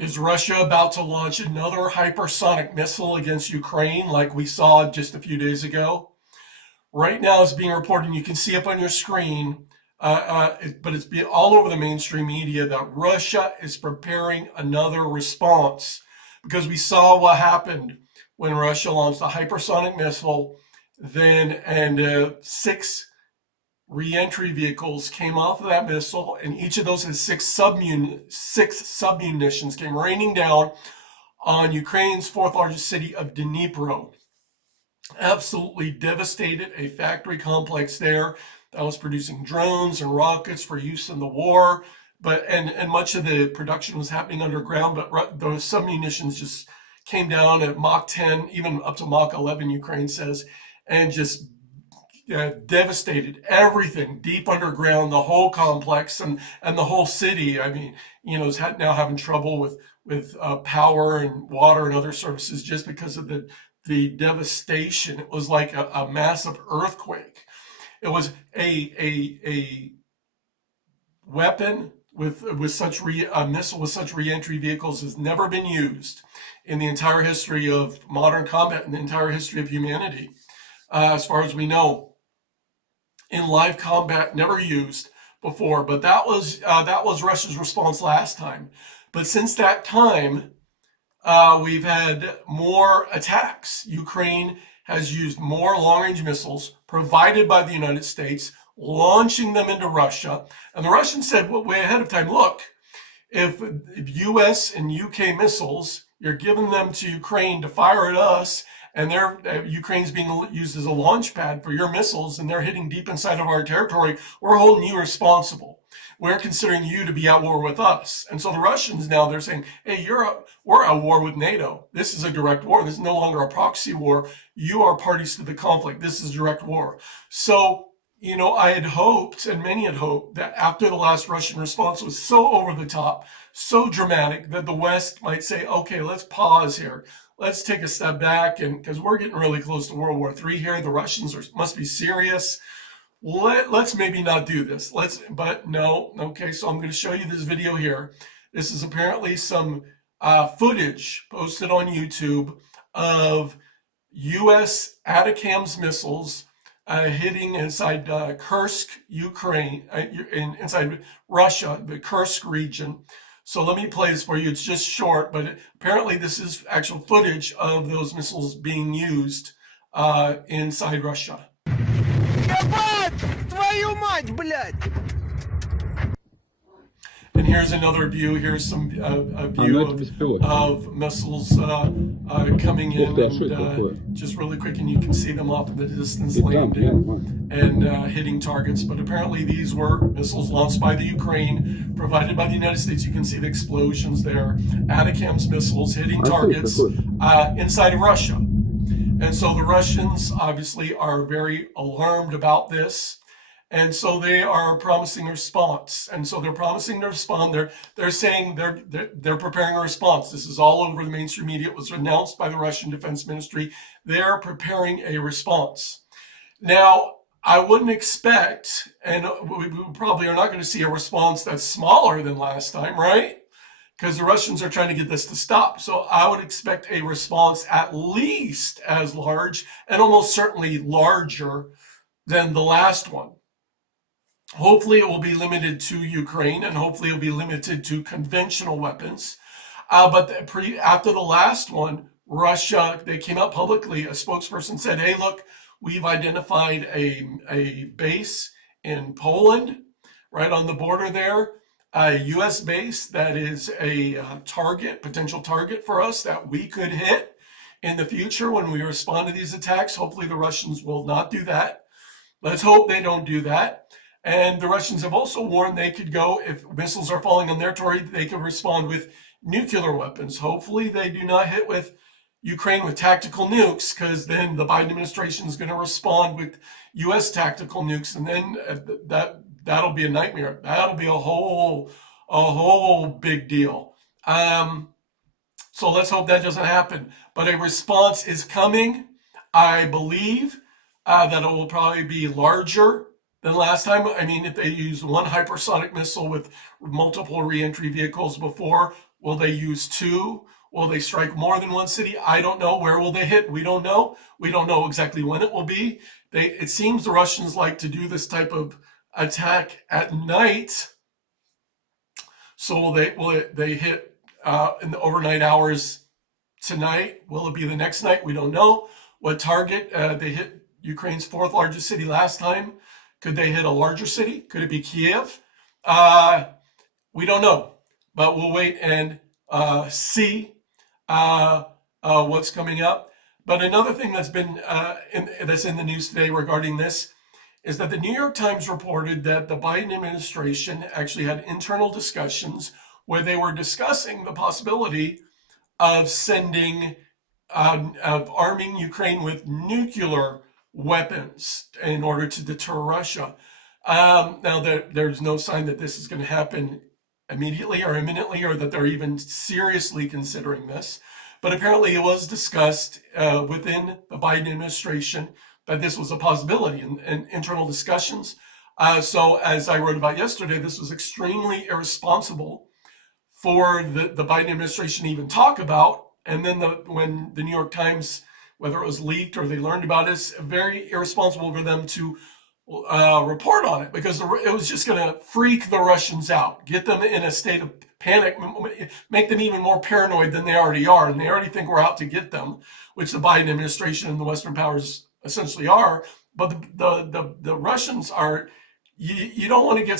Is Russia about to launch another hypersonic missile against Ukraine like we saw just a few days ago? Right now it's being reported, and you can see up on your screen, but it's been all over the mainstream media that Russia is preparing another response because we saw what happened when Russia launched a hypersonic missile, and six reentry vehicles came off of that missile, and each of those had six submunitions came raining down on Ukraine's fourth largest city of Dnipro. Absolutely devastated a factory complex there that was producing drones and rockets for use in the war. And much of the production was happening underground, but those submunitions just came down at Mach 10, even up to Mach 11, Ukraine says, and just devastated everything deep underground, the whole complex and the whole city. I mean, is now having trouble with power and water and other services just because of the devastation. It was like a massive earthquake. It was a weapon with such a missile with such reentry vehicles has never been used in the entire history of modern combat, in the entire history of humanity, as far as we know. In live combat, never used before, but that was Russia's response last time. But since that time, we've had more attacks. Ukraine has used more long-range missiles provided by the United States, launching them into Russia. And the Russians said way ahead of time, look, if US and UK missiles, you're giving them to Ukraine to fire at us, and Ukraine's being used as a launch pad for your missiles, and they're hitting deep inside of our territory, we're holding you responsible. We're considering you to be at war with us. And so the Russians now, they're saying, hey, we're at war with NATO. This is a direct war. This is no longer a proxy war. You are parties to the conflict. This is direct war. So, I had hoped, and many had hoped, that after the last Russian response was so over the top, so dramatic, that the West might say, okay, let's pause here. Let's take a step back, and because we're getting really close to World War III here, the Russians must be serious. Let's maybe not do this. But no. Okay, so I'm going to show you this video here. This is apparently some footage posted on YouTube of U.S. ATACMS missiles hitting inside Kursk, Ukraine, inside Russia, the Kursk region. So let me play this for you. It's just short, but apparently this is actual footage of those missiles being used inside Russia. Твою мать, блядь! And here's another view. Here's some a view of missiles coming in, and just really quick, and you can see them off in the distance landing and hitting targets. But apparently these were missiles launched by the Ukraine, provided by the United States. You can see the explosions there. ATACMS missiles hitting targets inside of Russia. And so the Russians obviously are very alarmed about this. And so they are promising a response. And so they're promising to respond. They're saying they're preparing a response. This is all over the mainstream media. It was announced by the Russian Defense Ministry. They're preparing a response. Now, I wouldn't expect, and we probably are not going to see a response that's smaller than last time, right? Because the Russians are trying to get this to stop. So I would expect a response at least as large, and almost certainly larger than the last one. Hopefully it will be limited to Ukraine, and hopefully it'll be limited to conventional weapons. But after the last one, Russia, they came out publicly, a spokesperson said, hey, look, we've identified a base in Poland, right on the border there, a U.S. base that is a potential target for us that we could hit in the future when we respond to these attacks. Hopefully the Russians will not do that. Let's hope they don't do that. And the Russians have also warned they could go, if missiles are falling on their territory, they could respond with nuclear weapons. Hopefully they do not hit with Ukraine with tactical nukes, because then the Biden administration is going to respond with U.S. tactical nukes, and then that'll be a nightmare. That'll be a whole big deal. So let's hope that doesn't happen. But a response is coming. I believe that it will probably be larger than last time. I mean, if they used one hypersonic missile with multiple reentry vehicles before, Will they use two? Will they strike more than one city? I don't know. Where will they hit? We don't know. We don't know exactly when it will be. It seems the Russians like to do this type of attack at night. So will they hit in the overnight hours tonight? Will it be the next night? We don't know. What target? They hit Ukraine's fourth largest city last time. Could they hit a larger city? Could it be Kiev? Uh, we don't know, but we'll wait and see what's coming up. But another thing that's in the news today regarding this is that the New York Times reported that the Biden administration actually had internal discussions where they were discussing the possibility of of arming Ukraine with nuclear weapons in order to deter Russia. Now, there's no sign that this is going to happen immediately or imminently, or that they're even seriously considering this. But apparently, it was discussed within the Biden administration that this was a possibility in internal discussions. So, as I wrote about yesterday, this was extremely irresponsible for the Biden administration to even talk about. And then when the New York Times, whether it was leaked or they learned about it, it's very irresponsible for them to report on it, because it was just going to freak the Russians out, get them in a state of panic, make them even more paranoid than they already are. And they already think we're out to get them, which the Biden administration and the Western powers essentially are. But the Russians are, you don't want to get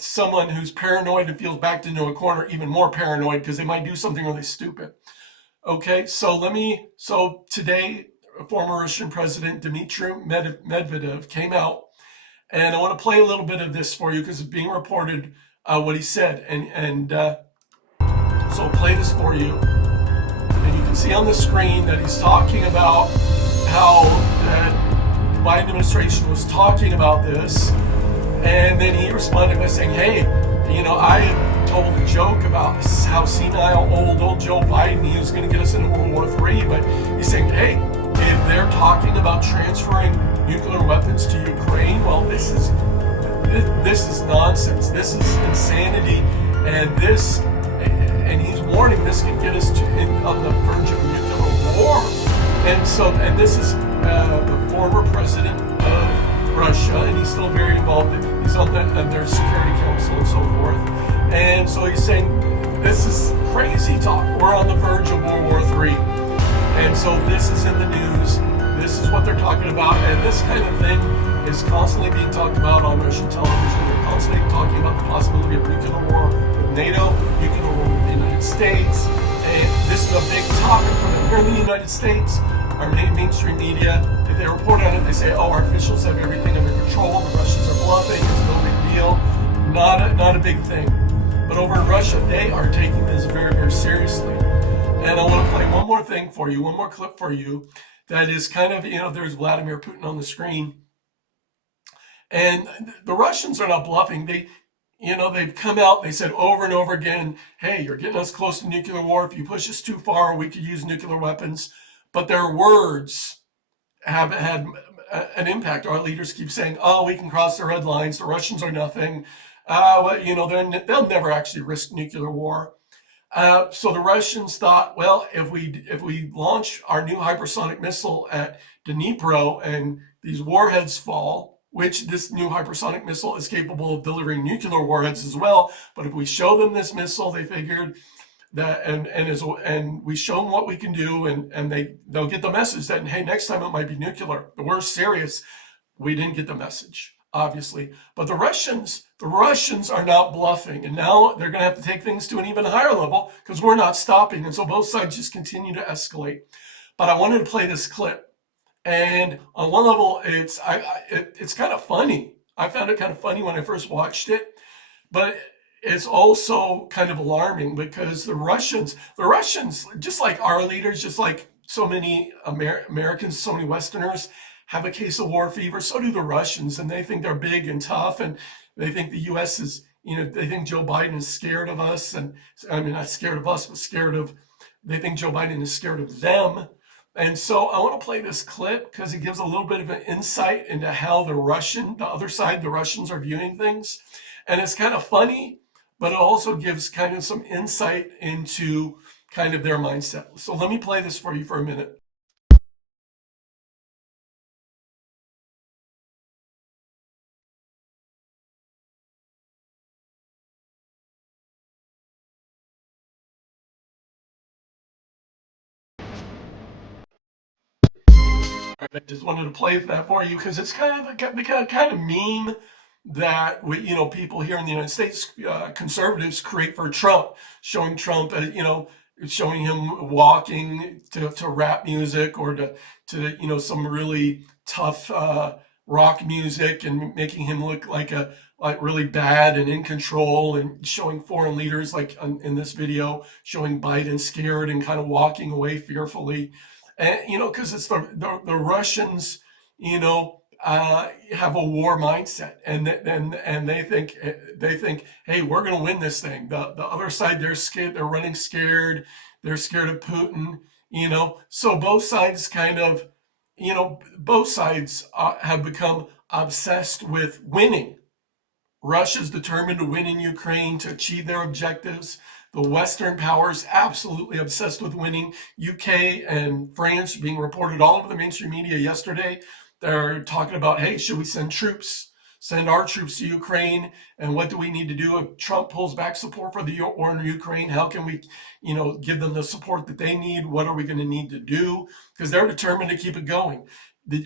someone who's paranoid and feels backed into a corner even more paranoid, because they might do something really stupid. Okay, so today, former Russian President Dmitry Medvedev came out, and I want to play a little bit of this for you because it's being reported what he said, and so I'll play this for you, and you can see on the screen that he's talking about how the Biden administration was talking about this, and then he responded by saying, "Hey, I told a joke about how senile old Joe Biden, he was going to get us into World War III, but he's saying, hey, if they're talking about transferring nuclear weapons to Ukraine, well, this is nonsense. This is insanity, and he's warning this can get us on the verge of nuclear war." And this is the former president of Russia, and he's still very involved. He's on their Security Council and so forth. And so he's saying, this is crazy talk. We're on the verge of World War III. And so this is in the news. This is what they're talking about. And this kind of thing is constantly being talked about on Russian television. They're constantly talking about the possibility of nuclear war with NATO, nuclear war with the United States. And this is a big topic for them. Here in the United States, our mainstream media, if they report on it, they say, oh, our officials have everything under control. The Russians are bluffing. It's no big deal. Not a big thing. But over in Russia, they are taking this very, very seriously. And I want to play one more thing for you, one more clip for you, that is kind of, there's Vladimir Putin on the screen. And the Russians are not bluffing. They've come out, they said over and over again, hey, you're getting us close to nuclear war. If you push us too far, we could use nuclear weapons. But their words have had an impact. Our leaders keep saying, oh, we can cross the red lines. The Russians are nothing. They'll never actually risk nuclear war. So the Russians thought, well, if we launch our new hypersonic missile at Dnipro and these warheads fall, which this new hypersonic missile is capable of delivering nuclear warheads as well, but if we show them this missile, they figured that and we show them what we can do, and they'll get the message that, hey, next time it might be nuclear. But we're serious. We didn't get the message, obviously. But the Russians are not bluffing, and now they're going to have to take things to an even higher level because we're not stopping. And so both sides just continue to escalate. But I wanted to play this clip, and on one level, it's kind of funny. I found it kind of funny when I first watched it, but it's also kind of alarming because the Russians, just like our leaders, just like so many Americans, so many Westerners, have a case of war fever. So do the Russians, and they think they're big and tough, and they think the U.S. is, they think Joe Biden is scared of us, and I mean, not scared of us, but they think Joe Biden is scared of them. And so I want to play this clip because it gives a little bit of an insight into how the other side, the Russians are viewing things. And it's kind of funny, but it also gives kind of some insight into kind of their mindset. So let me play this for you for a minute. I just wanted to play that for you because it's kind of the kind of meme that people here in the United States, conservatives create for Trump, showing Trump, showing him walking to rap music or to some really tough rock music and making him look like really bad and in control, and showing foreign leaders like in this video, showing Biden scared and kind of walking away fearfully. And because it's the Russians, have a war mindset, and they think, hey, we're going to win this thing. The other side, they're scared, they're running scared, they're scared of Putin. So both sides have become obsessed with winning. Russia's determined to win in Ukraine to achieve their objectives. The Western powers absolutely obsessed with winning. UK and France being reported all over the mainstream media yesterday. They're talking about, hey, should we send troops, send our troops to Ukraine? And what do we need to do if Trump pulls back support for the war in Ukraine? How can we, give them the support that they need? What are we going to need to do? Because they're determined to keep it going.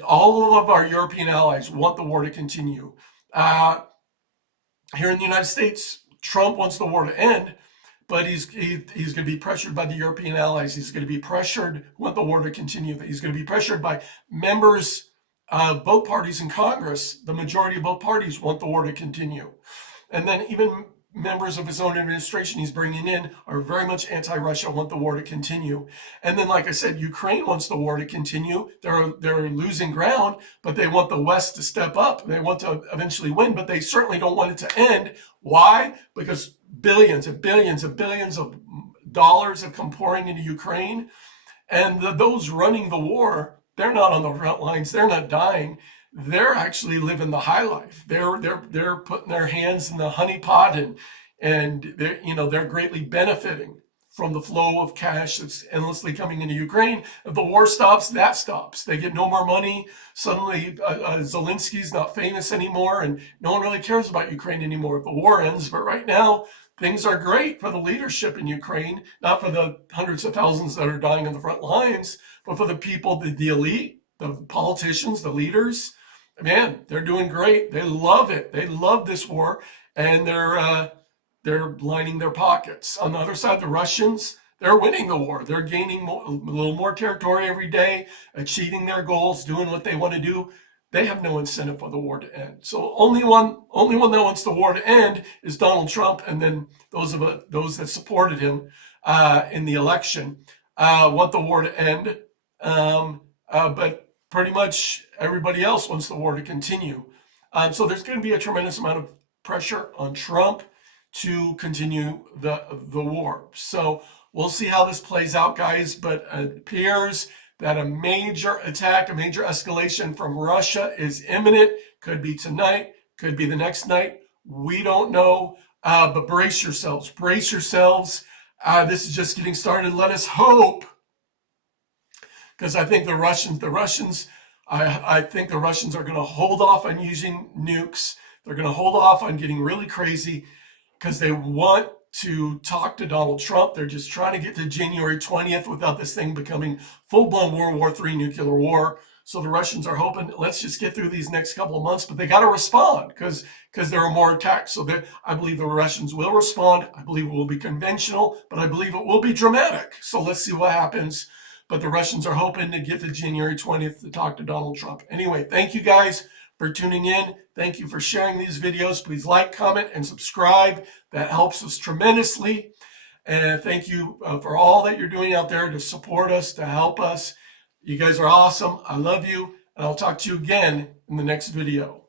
All of our European allies want the war to continue. Here in the United States, Trump wants the war to end, but he's going to be pressured by the European allies. He's going to be pressured, want the war to continue. He's going to be pressured by members of both parties in Congress. The majority of both parties want the war to continue. And then even members of his own administration he's bringing in are very much anti-Russia, want the war to continue. And then, like I said, Ukraine wants the war to continue. They're losing ground, but they want the West to step up. They want to eventually win, but they certainly don't want it to end. Why? Because billions and billions and billions of dollars have come pouring into Ukraine, and those running the war, they're not on the front lines. They're not dying. They're actually living the high life. They're putting their hands in the honey pot, and they're greatly benefiting from the flow of cash that's endlessly coming into Ukraine. If the war stops, that stops. They get no more money. Suddenly, Zelensky's not famous anymore, and no one really cares about Ukraine anymore if the war ends. But right now, things are great for the leadership in Ukraine, not for the hundreds of thousands that are dying on the front lines, but for the people, the elite, the politicians, the leaders. Man, they're doing great. They love it. They love this war, and they're lining their pockets. On the other side, the Russians, they're winning the war. They're gaining a little more territory every day, achieving their goals, doing what they want to do. They have no incentive for the war to end. So only one that wants the war to end is Donald Trump, and then those that supported him in the election want the war to end. But pretty much everybody else wants the war to continue. So there's going to be a tremendous amount of pressure on Trump to continue the war. So we'll see how this plays out, guys. But it appears that a major attack, a major escalation from Russia is imminent. Could be tonight, could be the next night. We don't know. But brace yourselves. Brace yourselves. This is just getting started. Let us hope, because I think I think the Russians are going to hold off on using nukes. They're going to hold off on getting really crazy because they want to talk to Donald Trump. They're just trying to get to January 20th without this thing becoming full-blown World War III nuclear war. So the Russians are hoping, let's just get through these next couple of months, but they got to respond because there are more attacks. So I believe the Russians will respond. I believe it will be conventional, but I believe it will be dramatic. So let's see what happens. But the Russians are hoping to get to January 20th to talk to Donald Trump. Anyway, thank you guys for tuning in. Thank you for sharing these videos. Please like, comment, and subscribe. That helps us tremendously. And thank you for all that you're doing out there to support us, to help us. You guys are awesome. I love you. And I'll talk to you again in the next video.